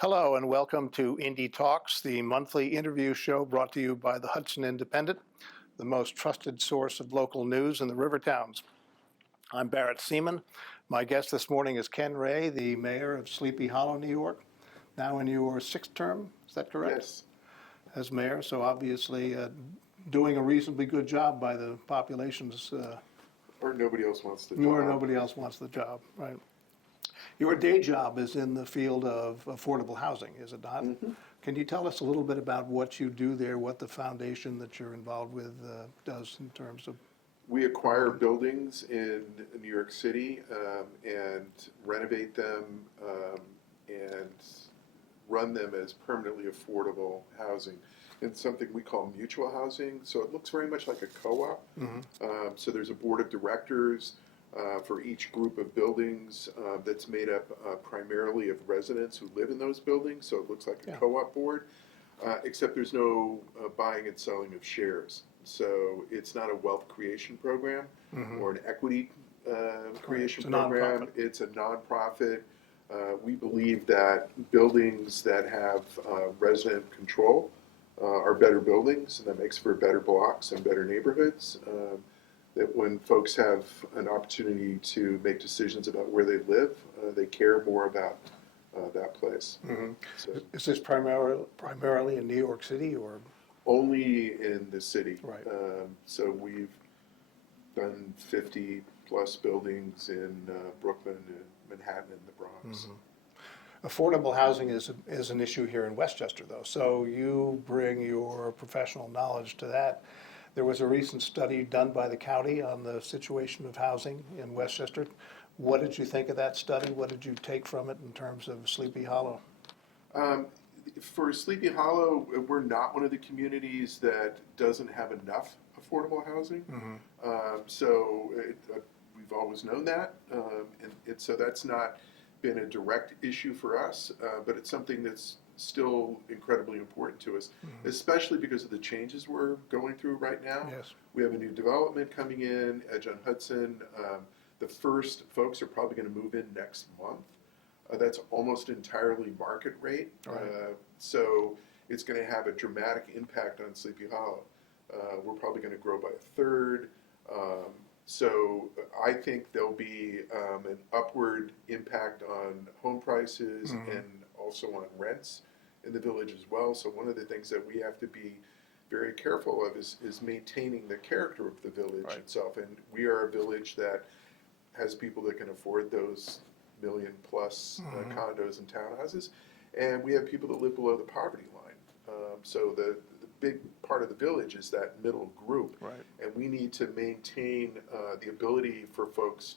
Hello and welcome to Indy Talks, the monthly interview show brought to you by the Hudson Independent, the most trusted source of local news in the river towns. I'm Barrett Seaman. My guest this morning is Ken Wray, the mayor of Sleepy Hollow, New York, now in your sixth term, is that correct? Yes. As mayor, so obviously doing a reasonably good job by the population's. Or nobody else wants the Nor job. nobody else wants the job, right? Your day job is in the field of affordable housing, is it not? Mm-hmm. Can you tell us a little bit about what you do there, what the foundation that you're involved with does in terms of? We acquire buildings in New York City and renovate them and run them as permanently affordable housing. And something we call mutual housing. So it looks very much like a co-op. So there's a board of directors for each group of buildings that's made up primarily of residents who live in those buildings. So it looks like a co-op board, except there's no buying and selling of shares. So it's not a wealth creation program or an equity creation program. It's a nonprofit. We believe that buildings that have resident control are better buildings, and that makes for better blocks and better neighborhoods. That when folks have an opportunity to make decisions about where they live, they care more about that place. So Is this primarily in New York City or? only in the city. Right. So we've done 50 plus buildings in Brooklyn, and Manhattan, and the Bronx. Affordable housing is an issue here in Westchester, though, so you bring your professional knowledge to that. There was a recent study done by the county on the situation of housing in Westchester. What did you think of that study? What did you take from it in terms of Sleepy Hollow? For Sleepy Hollow, we're not one of the communities that doesn't have enough affordable housing. We've always known that, and so that's not been a direct issue for us, but it's something that's still incredibly important to us, especially because of the changes we're going through right now. Yes. We have a new development coming in, Edge on Hudson. The first folks are probably going to move in next month. That's almost entirely market rate. Right. So it's going to have a dramatic impact on Sleepy Hollow. We're probably going to grow by a third. So I think there'll be an upward impact on home prices and also on rents in the village as well. So one of the things that we have to be very careful of is maintaining the character of the village itself. And we are a village that has people that can afford those million plus condos and townhouses. And we have people that live below the poverty line. So the big part of the village is that middle group. Right. And we need to maintain the ability for folks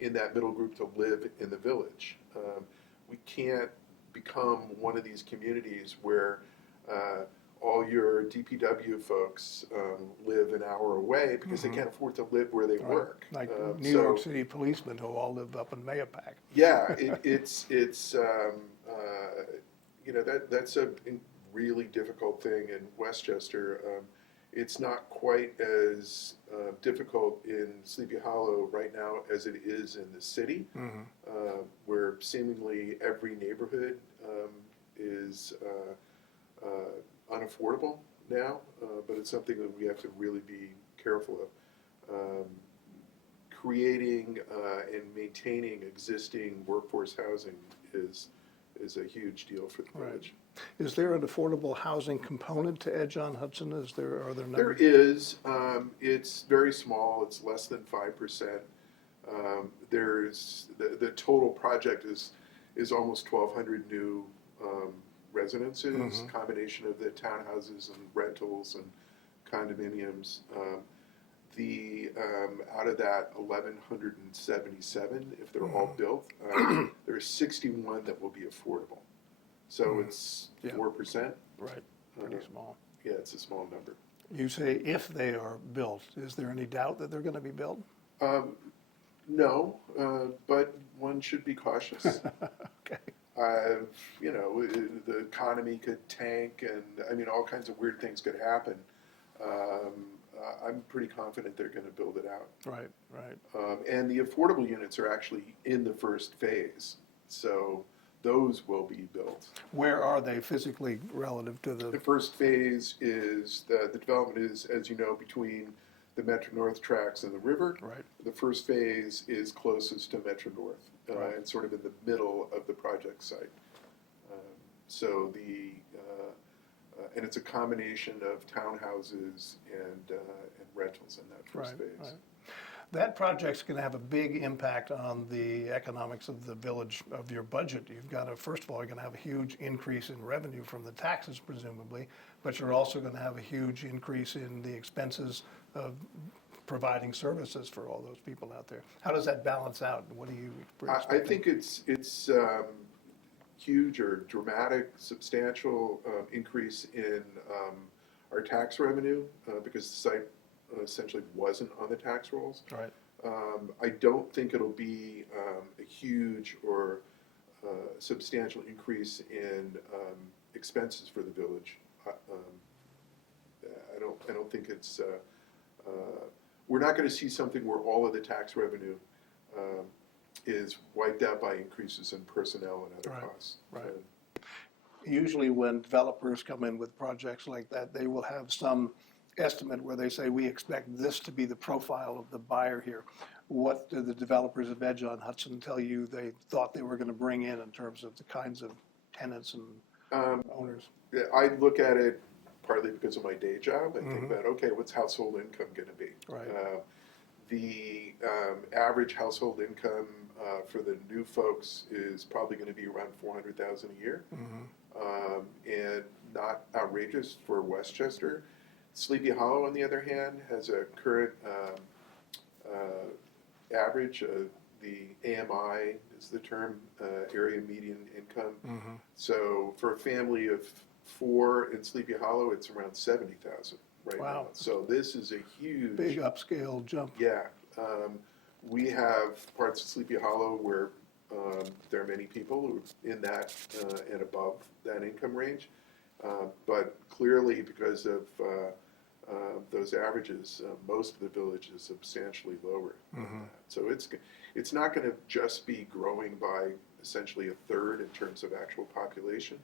in that middle group to live in the village. We can't become one of these communities where all your DPW folks live an hour away because they can't afford to live where they work. Like New York City policemen who all live up in Mayapack. Yeah, it's that's a really difficult thing in Westchester. It's not quite as difficult in Sleepy Hollow right now as it is in the city, where seemingly every neighborhood is unaffordable now, but it's something that we have to really be careful of. Creating and maintaining existing workforce housing is a huge deal for the village. Is there an affordable housing component to Edge on Hudson? Are there numbers? There is. It's very small. It's less than 5%. There's the total project is almost 1,200 new residences, combination of the townhouses and rentals and condominiums. Out of that 1,177, if they're all built, there are 61 that will be affordable. So it's 4%. Right, pretty small. Yeah, it's a small number. You say if they are built, is there any doubt that they're going to be built? No, but one should be cautious. Okay. The economy could tank, and all kinds of weird things could happen. I'm pretty confident they're going to build it out. Right. And the affordable units are actually in the first phase. So those will be built. Where are they physically relative to The the, first phase is, the development is, as you know, between the Metro North tracks and the river. right? The first phase is closest to Metro North, Right. and sort of in the middle of the project site. So and it's a combination of townhouses and rentals in that first Right, phase. right. That project's gonna have a big impact on the economics of the village, of your budget. You've got to, first of all, you're gonna have a huge increase in revenue from the taxes presumably, but you're also gonna have a huge increase in the expenses of providing services for all those people out there. How does that balance out? What do you I expect? think it's huge or dramatic, substantial increase in our tax revenue because the site essentially wasn't on the tax rolls. Right, I don't think it'll be a huge or substantial increase in expenses for the village. I don't think it's. We're not going to see something where all of the tax revenue is wiped out by increases in personnel and other Right, costs. right. Usually when developers come in with projects like that, they will have some estimate where they say, we expect this to be the profile of the buyer here. What did the developers of Edge on Hudson tell you they thought they were going to bring in terms of the kinds of tenants and owners? I look at it partly because of my day job and think about, okay, what's household income going to be? Right. The average household income for the new folks is probably going to be around $400,000 a year, and not outrageous for Westchester. Sleepy Hollow, on the other hand, has a current average. The AMI is the term, area median income. So for a family of 4 in Sleepy Hollow, it's around 70,000 right Wow. now. So this is a huge, Big upscale jump. yeah. We have parts of Sleepy Hollow where there are many people who are in that and above that income range. But clearly, because of those averages, most of the village is substantially lower than that. So it's not going to just be growing by essentially a third in terms of actual population.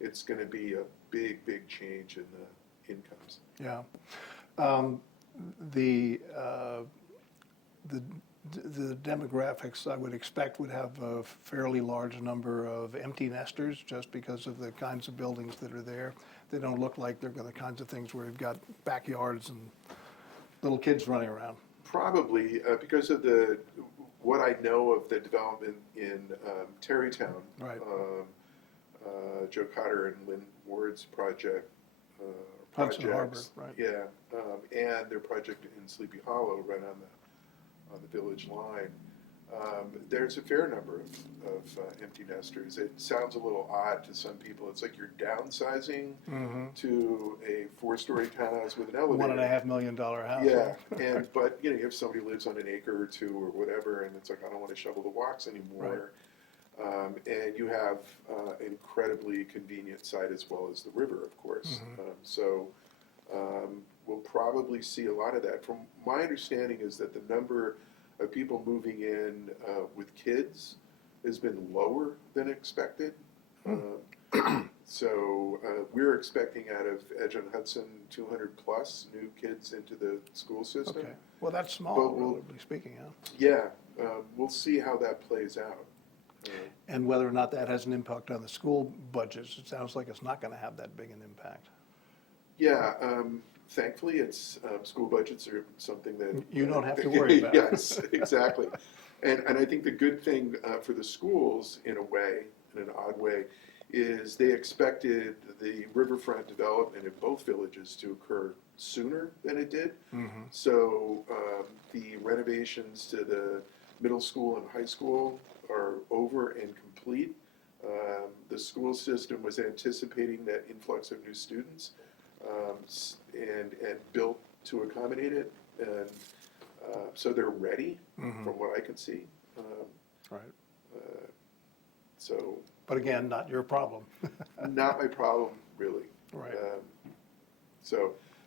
It's going to be a big, big change in the incomes. Yeah. The demographics, I would expect, would have a fairly large number of empty nesters just because of the kinds of buildings that are there. They don't look like they're the kinds of things where you've got backyards and little kids running around. Probably because of what I know of the development in Terrytown, Right. Joe Cotter and Lynn Ward's project. Hudson Harbor, projects, right. Yeah, and their project in Sleepy Hollow, right on the village line. There's a fair number of empty nesters. It sounds a little odd to some people. It's like you're downsizing to a 4-story townhouse with an elevator. $1.5 million house. Yeah, but if somebody lives on an acre or two or whatever, and it's like, I don't want to shovel the walks anymore. And you have an incredibly convenient site as well as the river, of course. So we'll probably see a lot of that. From my understanding is that the number of people moving in with kids has been lower than expected. So we're expecting out of Edge on Hudson 200 plus new kids into the school system. Okay. Well, that's small, But we'll- relatively speaking, huh? Yeah, we'll see how that plays out. And whether or not that has an impact on the school budgets, it sounds like it's not going to have that big an impact. Yeah, thankfully, it's school budgets are something that You don't have to worry about. Yes, exactly. And I think the good thing for the schools, in a way, in an odd way, is they expected the riverfront development in both villages to occur sooner than it did. So the renovations to the middle school and high school are over and complete. The school system was anticipating that influx of new students and built to accommodate it. And so they're ready, from what I can see. Right. So But again, not your problem. not my problem, really. Right.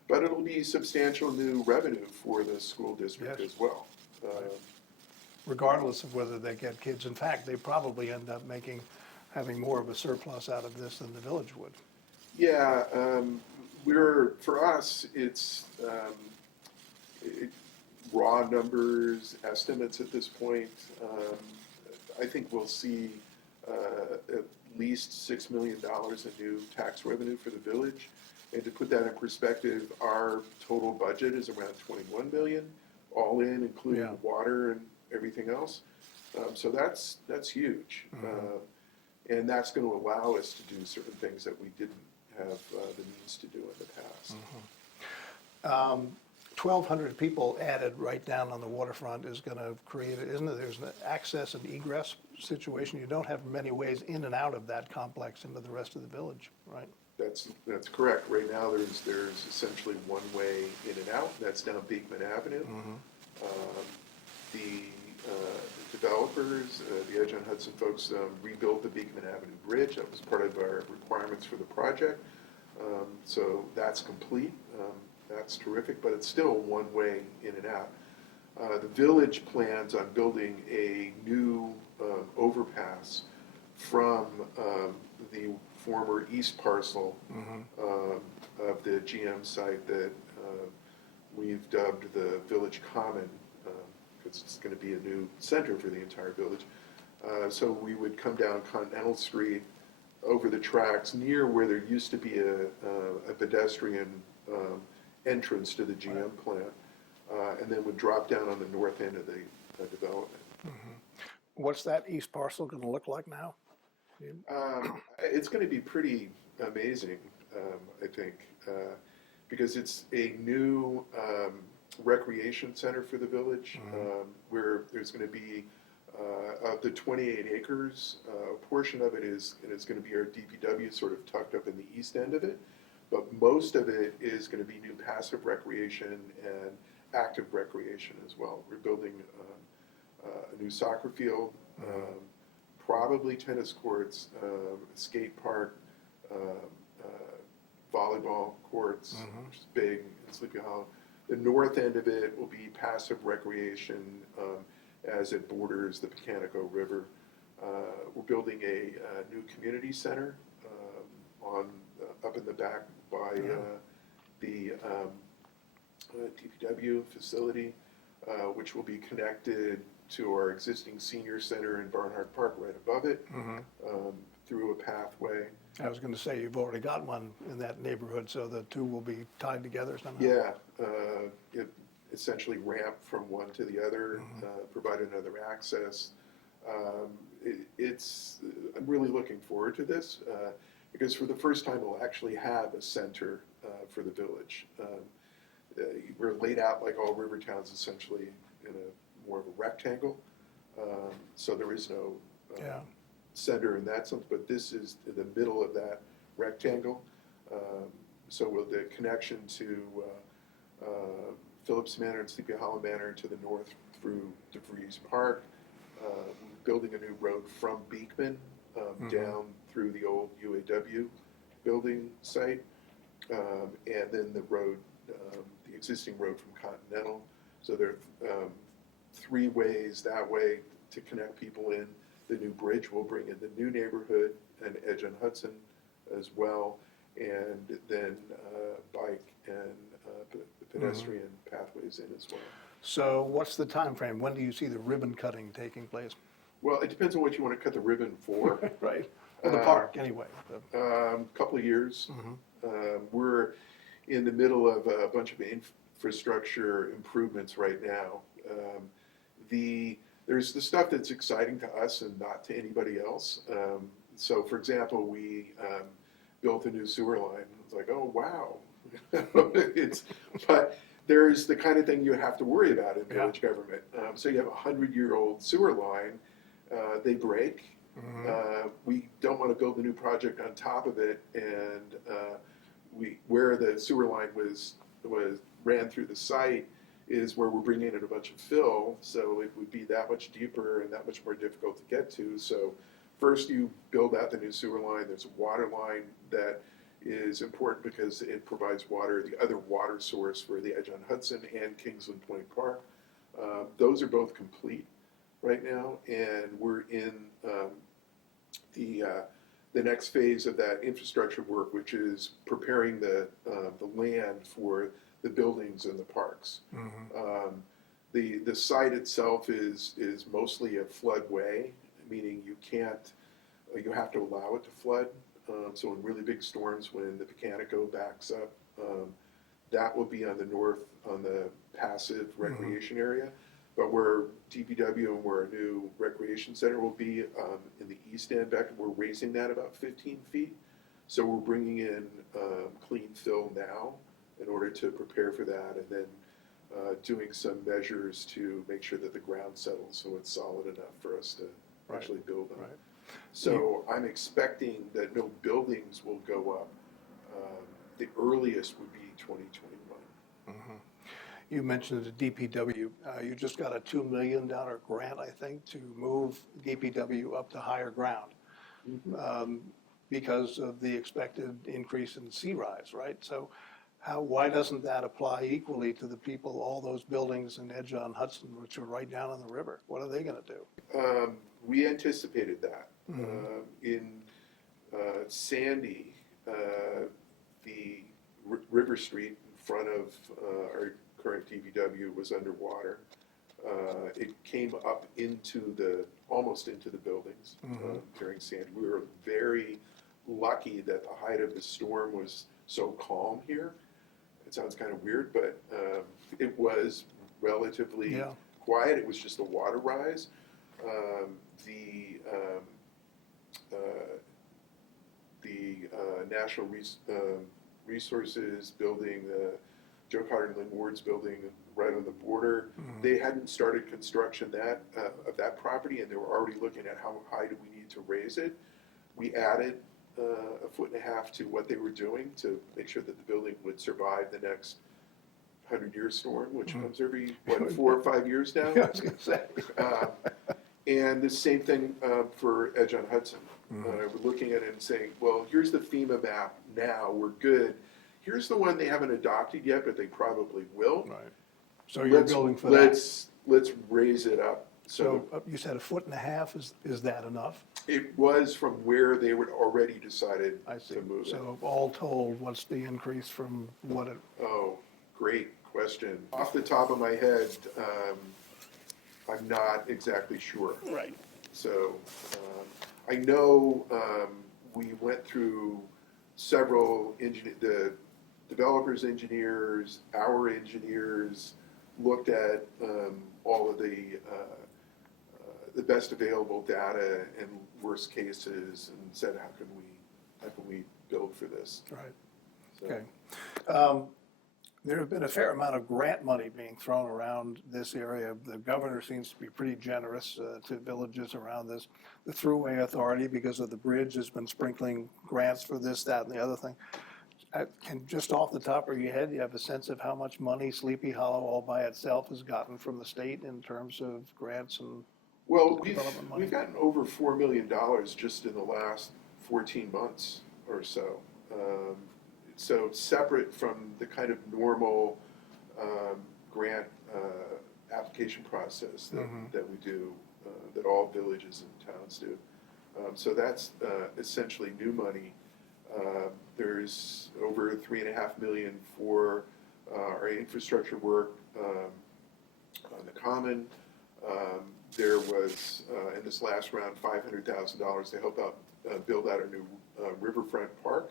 But it'll be substantial new revenue for the school district Yes. as well. Regardless of whether they get kids. In fact, they probably end up making having more of a surplus out of this than the village would. Yeah, for us, it's raw numbers, estimates at this point. I think we'll see at least $6 million in new tax revenue for the village. And to put that in perspective, our total budget is around 21 million, all in, including water and everything else. So that's huge. And that's going to allow us to do certain things that we didn't have the means to do in the past. 1,200 people added right down on the waterfront is going to create, isn't it? There's an access and egress situation. You don't have many ways in and out of that complex into the rest of the village, right? That's correct. Right now, there's essentially one way in and out. That's down Beekman Avenue. The developers, the Edge on Hudson folks, rebuilt the Beekman Avenue Bridge. That was part of our requirements for the project. So that's complete. That's terrific, but it's still one way in and out. The village plans on building a new overpass from the former east parcel of the GM site that we've dubbed the Village Common, because it's going to be a new center for the entire village. So we would come down Continental Street over the tracks near where there used to be a pedestrian entrance to the GM plant, and then would drop down on the north end of the development. What's that east parcel going to look like now? It's going to be pretty amazing, I think, because it's a new recreation center for the village, where there's going to be of the 28 acres, a portion of it is going to be our DPW sort of tucked up in the east end of it, but most of it is going to be new passive recreation and active recreation as well. We're building a new soccer field, probably tennis courts, a skate park, volleyball courts, which is big in Sleepy Hollow. The north end of it will be passive recreation as it borders the Pecanico River. We're building a new community center up in the back by the DPW facility, which will be connected to our existing senior center in Barnhart Park right above it, through a pathway. I was going to say, you've already got one in that neighborhood, so the two will be tied together somehow. Yeah, it essentially ramp from one to the other, provide another access. I'm really looking forward to this, because for the first time we'll actually have a center for the village. We're laid out like all river towns, essentially in more of a rectangle, so there is no center in that sense, but this is in the middle of that rectangle. So with the connection to Phillips Manor and Sleepy Hollow Manor to the north through DeVries Park, building a new road from Beekman down through the old UAW building site, and then the road, the existing road from Continental. So there are 3 ways that way to connect people in. The new bridge will bring in the new neighborhood and Edge on Hudson as well, and then bike and pedestrian pathways in as well. So what's the time frame? When do you see the ribbon cutting taking place? Well, it depends on what you want to cut the ribbon for. Right. Well, the park, anyway. Couple of years. We're in the middle of a bunch of infrastructure improvements right now. There's the stuff that's exciting to us and not to anybody else. So, for example, we built a new sewer line. It's like, oh, wow. But there's the kind of thing you have to worry about in village government. So you have a 100-year-old sewer line. They break. We don't want to build a new project on top of it, and where the sewer line ran through the site is where we're bringing in a bunch of fill, so it would be that much deeper and that much more difficult to get to. So first you build out the new sewer line. There's a water line that is important because it provides water, the other water source for the Edge on Hudson and Kingsland Point Park. Those are both complete right now, and we're in the next phase of that infrastructure work, which is preparing the land for the buildings and the parks. The site itself is mostly a floodway, meaning you have to allow it to flood. So in really big storms, when the Pecanico backs up, that will be on the passive recreation area. But where DPW and where our new recreation center will be in the east end, we're raising that about 15 feet. So we're bringing in clean fill now in order to prepare for that, and then doing some measures to make sure that the ground settles so it's solid enough for us to actually build on. Right. So I'm expecting that no buildings will go up. The earliest would be 2021. You mentioned the DPW. You just got a $2 million grant, I think, to move DPW up to higher ground because of the expected increase in sea rise, right? So why doesn't that apply equally to the people, all those buildings in Edge on Hudson, which are right down on the river? What are they going to do? We anticipated that. In Sandy, the River Street in front of our current DPW was underwater. It came up almost into the buildings during Sandy. We were very lucky that the height of the storm was so calm here. It sounds kind of weird, but it was relatively quiet. It was just a water rise. The National Resources building, the Joe Carter and Lynn Ward's building right on the border, they hadn't started construction of that property, and they were already looking at how high do we need to raise it. We added a foot and a half to what they were doing to make sure that the building would survive the next 100-year storm, which comes every, 4 or 5 years now? Yeah, I was going to say. And the same thing for Edge on Hudson. We're looking at it and saying, well, here's the FEMA map now, we're good. Here's the one they haven't adopted yet, but they probably will. Right. So you're building for that. Let's raise it up. So you said a foot and a half, is that enough? It was from where they were already decided to move it. So all told, what's the increase from what it? Oh, great question. Off the top of my head, I'm not exactly sure. Right. So I know we went through several the developers' engineers, our engineers, looked at all of the best available data and worst cases, and said, how can we build for this? Right. So, Okay. There have been a fair amount of grant money being thrown around this area. The governor seems to be pretty generous to villages around this. The Thruway Authority, because of the bridge, has been sprinkling grants for this, that, and the other thing. Can just off the top of your head, you have a sense of how much money Sleepy Hollow all by itself has gotten from the state in terms of grants and well, development money? we've gotten over $4 million just in the last 14 months or so. So separate from the kind of normal grant application process that we do, that all villages and towns do. So that's essentially new money. There's over $3.5 million for our infrastructure work on the Common. There was, in this last round, $500,000 to help out build out our new riverfront park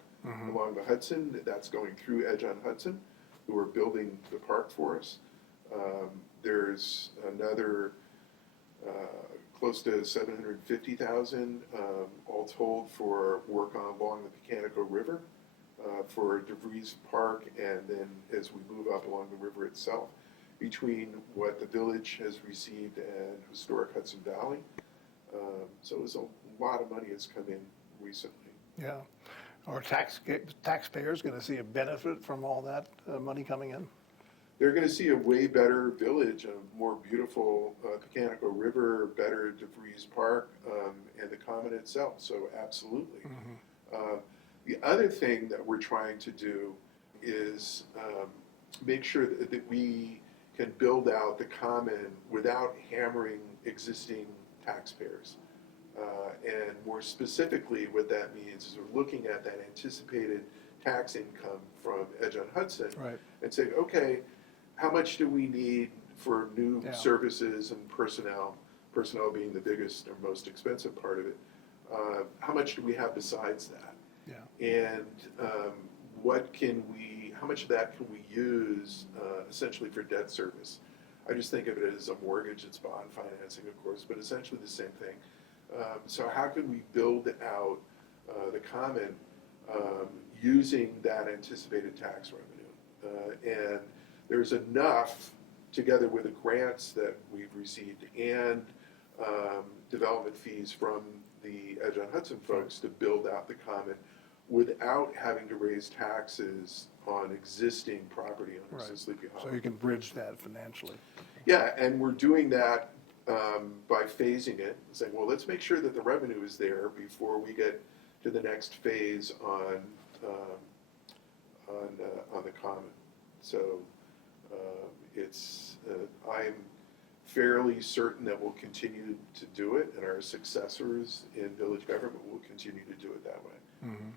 along the Hudson. That's going through Edge on Hudson, who are building the park for us. There's another close to $750,000 all told for work along the Pecanico River for DeVries Park, and then as we move up along the river itself, between what the village has received and Historic Hudson Valley. So it was a lot of money has come in recently. Yeah. Are taxpayers going to see a benefit from all that money coming in? They're going to see a way better village, a more beautiful Pecanico River, better DeVries Park, and the Common itself. So absolutely. The other thing that we're trying to do is make sure that we can build out the Common without hammering existing taxpayers. And more specifically, what that means is we're looking at that anticipated tax income from Edge on Hudson Right. and saying, okay, how much do we need for new Yeah. services and personnel being the biggest or most expensive part of it? How much do we have besides that? Yeah. And how much of that can we use essentially for debt service? I just think of it as a mortgage, it's bond financing, of course, but essentially the same thing. So how can we build out the common using that anticipated tax revenue? And there's enough, together with the grants that we've received and development fees from the Edge on Hudson folks to build out the common without having to raise taxes on existing property owners in Right. Sleepy Hollow. So you can bridge that financially. Yeah, and we're doing that by phasing it, saying, well, let's make sure that the revenue is there before we get to the next phase on the common. So I'm fairly certain that we'll continue to do it, and our successors in village government will continue to do it that way. Mm-hmm.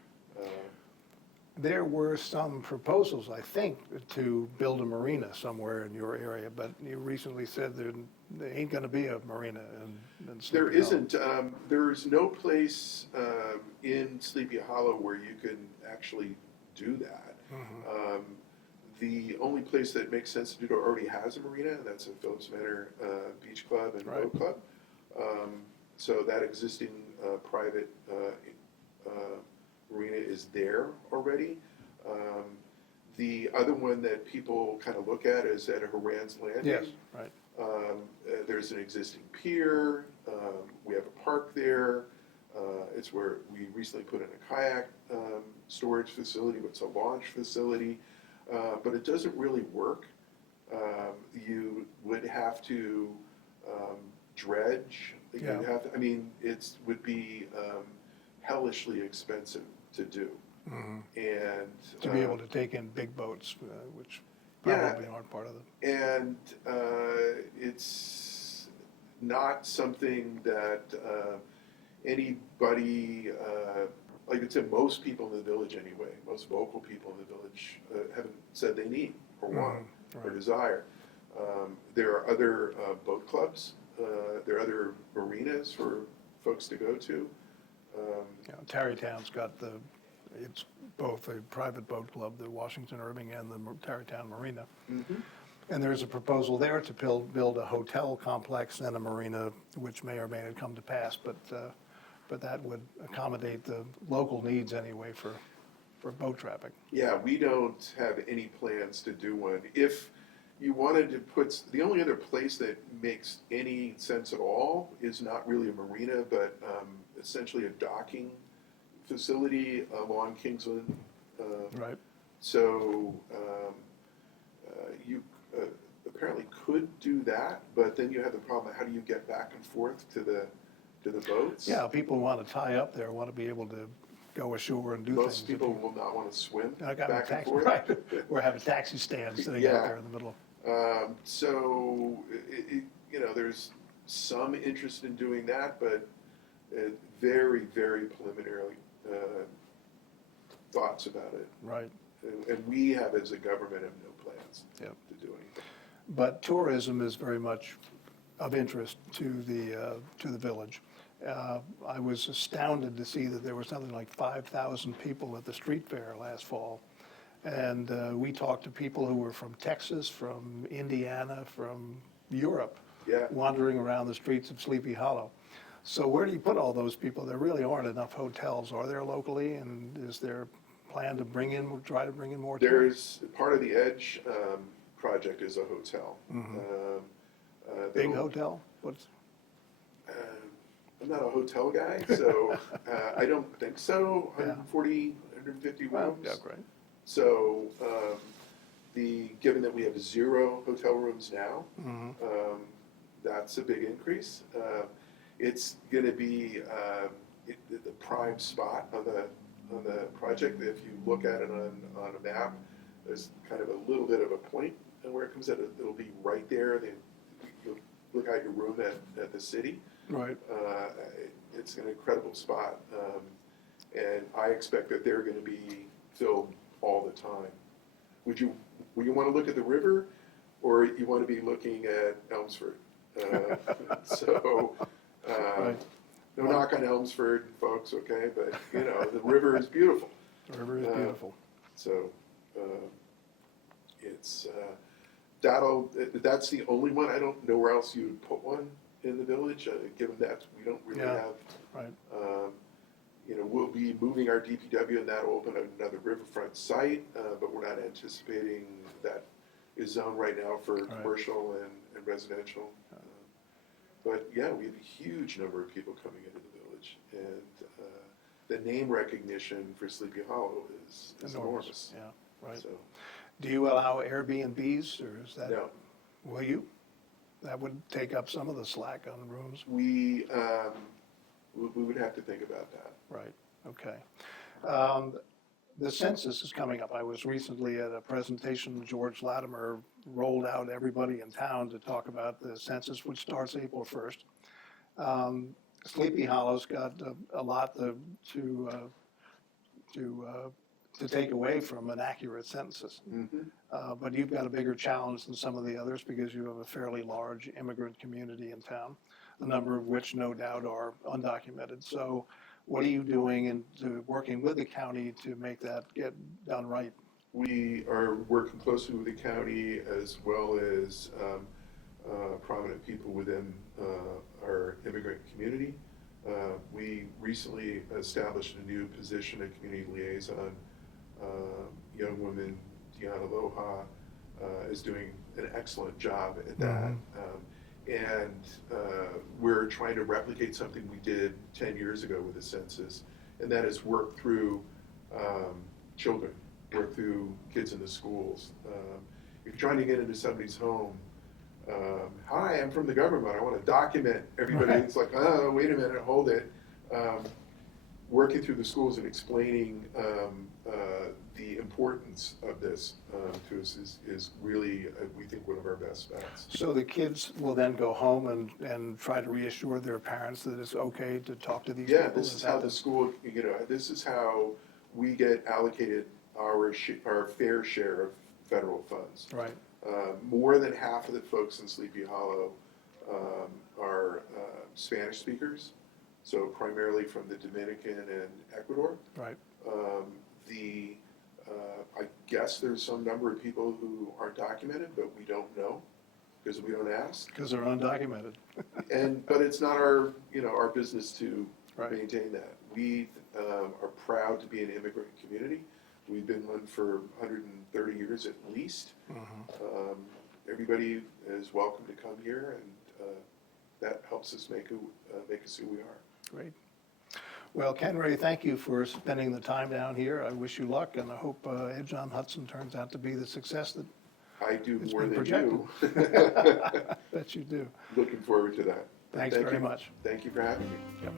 There were some proposals, I think, to build a marina somewhere in your area, but you recently said there ain't gonna be a marina in Sleepy There Hollow. isn't. There's no place in Sleepy Hollow where you can actually do that. Mhm. The only place that makes sense to do it already has a marina, and that's a Phillips Manor Beach Club and Right. Boat Club. So that existing private marina is there already. The other one that people kind of look at is at Horan's Landing. Yes, right. There's an existing pier. We have a park there. It's where we recently put in a kayak storage facility. It's a launch facility, but it doesn't really work. You would have to dredge. Yeah. It would be hellishly expensive to do. Mhm. And To be able to take in big boats, which Yeah. probably aren't part of it. And it's not something that anybody, like I said, most people in the village anyway, most vocal people in the village haven't said they need or want or Right. desire. There are other boat clubs, there are other marinas for folks to go to. Tarrytown's got it's both a private boat club, the Washington Irving and the Tarrytown Marina. Mm-hmm. And there's a proposal there to build a hotel complex and a marina, which may or may not come to pass, but that would accommodate the local needs anyway for boat traffic. Yeah, we don't have any plans to do one. If you wanted to the only other place that makes any sense at all is not really a marina, but essentially a docking facility along Kingsland. Right. So you apparently could do that, but then you have the problem of how do you get back and forth to the boats? Yeah, people want to tie up there, want to be able to go ashore and do things. Most people will not want to swim I got a back and taxi, forth. right, or have a taxi stand sitting Yeah. out there in the middle. So there's some interest in doing that, but very, very preliminary thoughts about it. Right. And we have, as a government, have no plans Yep. to do anything. But tourism is very much of interest to the village. I was astounded to see that there was something like 5,000 people at the street fair last fall. And we talked to people who were from Texas, from Indiana, from Europe, Yeah. wandering around the streets of Sleepy Hollow. So where do you put all those people? There really aren't enough hotels, are there, locally? And is there a plan to try to bring in more tourists? There's part of the Edge project is a hotel. Big hotel? What's? I'm not a hotel guy, so I don't think so. Yeah. 140, 150 rooms. Yeah, great. So given that we have 0 hotel rooms now, that's a big increase. It's going to be the prime spot on the project. If you look at it on a map, there's kind of a little bit of a point where it comes at. It'll be right there. You'll look at your room at the city. Right. it's an incredible spot. And I expect that they're going to be filled all the time. Would you want to look at the river, or you want to be looking at Elmsford? So, Right. no knock on Elmsford, folks, okay? But, you know, the river is beautiful. The river is beautiful. So, it's, that's the only one. I don't know where else you would put one in the village, given that we don't really Yeah. have. Right. You know, we'll be moving our DPW, and that'll open another riverfront site, but we're not anticipating that is zoned right now for Right. commercial and residential. But yeah, we have a huge number of people coming into the village, and the name recognition for Sleepy Hollow is enormous. Yeah, right. So, Do you allow Airbnbs, or is that? no, Will you? That would take up some of the slack on rooms. we would have to think about that. Right, okay. The census is coming up. I was recently at a presentation, George Latimer rolled out everybody in town to talk about the census, which starts April 1st. Sleepy Hollow's got a lot to take away from an accurate census. But you've got a bigger challenge than some of the others because you have a fairly large immigrant community in town, a number of which no doubt are undocumented. So what are you doing in working with the county to make that get done right? We are working closely with the county as well as prominent people within our immigrant community. We recently established a new position, a community liaison. Young woman, Deanna Loha, is doing an excellent job at that. And we're trying to replicate something we did 10 years ago with the census, and that is work through children, work through kids in the schools. If you're trying to get into somebody's home, hi, I'm from the government, I want to document everybody. Right. It's like, oh, wait a minute, hold it. Working through the schools and explaining the importance of this to us is really, we think, one of our best bets. So the kids will then go home and try to reassure their parents that it's okay to talk to these people? Yeah, this is how the school, you know, this is how we get allocated our fair share of federal funds. Right, More than half of the folks in Sleepy Hollow are Spanish speakers, so primarily from the Dominican and Ecuador. right. I guess there's some number of people who aren't documented, but we don't know because we don't ask. Because they're undocumented. But it's not our business to Right. maintain that. We are proud to be an immigrant community. We've been one for 130 years at least. Everybody is welcome to come here, and that helps us make us who we are. Great. Well, Ken Wray, thank you for spending the time down here. I wish you luck, and I hope Edge on Hudson turns out to be the success that I do it's more been than projected. you. Bet you do. Looking forward to that. Thanks Thank very you. much. Thank you for having me. Yep.